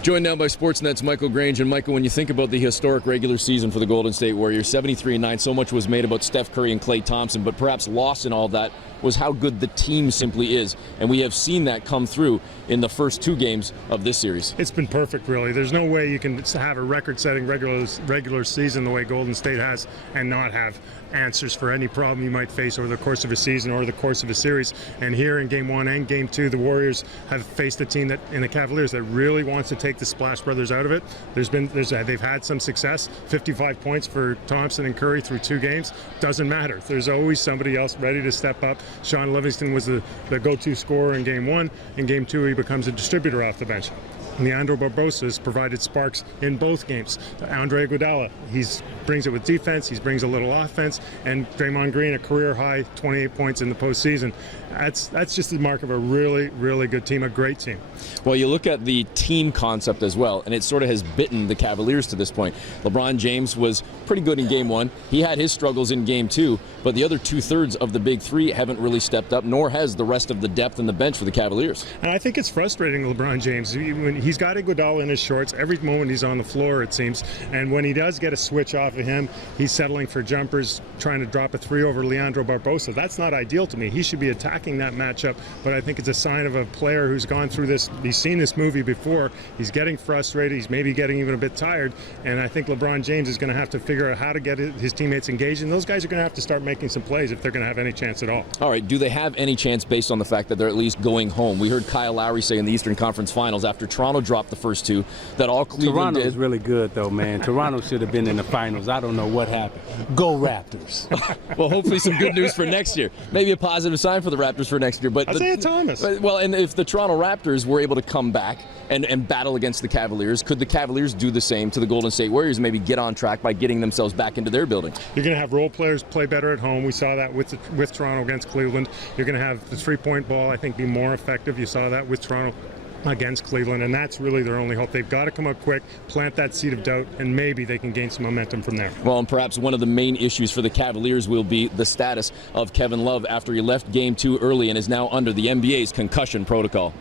Joined now by Sportsnet's Michael Grange. And Michael, when you think about the historic regular season for the Golden State Warriors, 73-9, so much was made about Steph Curry and Klay Thompson, but perhaps lost in all that was how good the team simply is. And we have seen that come through in the first two games of this series. It's been perfect, really. There's no way you can have a record-setting regular season the way Golden State has and not have answers for any problem you might face over the course of a season or the course of a series. And here in Game 1 and Game 2, the Warriors have faced a team that, in the Cavaliers, that really wants to take the Splash Brothers out of it. They've had some success. 55 points for Thompson and Curry through 2 games. Doesn't matter. There's always somebody else ready to step up. Sean Livingston was the go-to scorer in Game 1. In Game 2, he becomes a distributor off the bench. Leandro Barbosa has provided sparks in both games. Andre Iguodala, he brings it with defense, he brings a little offense, and Draymond Green, a career-high 28 points in the postseason. That's just the mark of a really, really good team, a great team. Well, you look at the team concept as well, and it sort of has bitten the Cavaliers to this point. LeBron James was pretty good in Game 1. He had his struggles in Game 2, but the other two-thirds of the big three haven't really stepped up, nor has the rest of the depth in the bench for the Cavaliers. And I think it's frustrating, LeBron James. He's got Iguodala in his shorts every moment he's on the floor, it seems. And when he does get a switch off of him, he's settling for jumpers, trying to drop a 3 over Leandro Barbosa. That's not ideal to me. He should be attacking that matchup, but I think it's a sign of a player who's gone through this. He's seen this movie before. He's getting frustrated. He's maybe getting even a bit tired. And I think LeBron James is going to have to figure out how to get his teammates engaged. And those guys are going to have to start making some plays if they're going to have any chance at all. All right, do they have any chance based on the fact that they're at least going home? We heard Kyle Lowry say in the Eastern Conference Finals after Toronto dropped the first 2 that all Cleveland Toronto's really good, though, man. Toronto should have been in the finals. I don't know what happened. Go Raptors. Well, hopefully some good news for next year. Maybe a positive sign for the Raptors for next year. But Isiah Thomas. Well, and if the Toronto Raptors were able to come back and battle against the Cavaliers, could the Cavaliers do the same to the Golden State Warriors, maybe get on track by getting themselves back into their building? You're going to have role players play better at home. We saw that with Toronto against Cleveland. You're going to have the three-point ball, I think, be more effective. You saw that with Toronto against Cleveland, and that's really their only hope. They've got to come up quick, plant that seed of doubt, and maybe they can gain some momentum from there. Well, and perhaps one of the main issues for the Cavaliers will be the status of Kevin Love after he left Game 2 early and is now under the NBA's concussion protocol.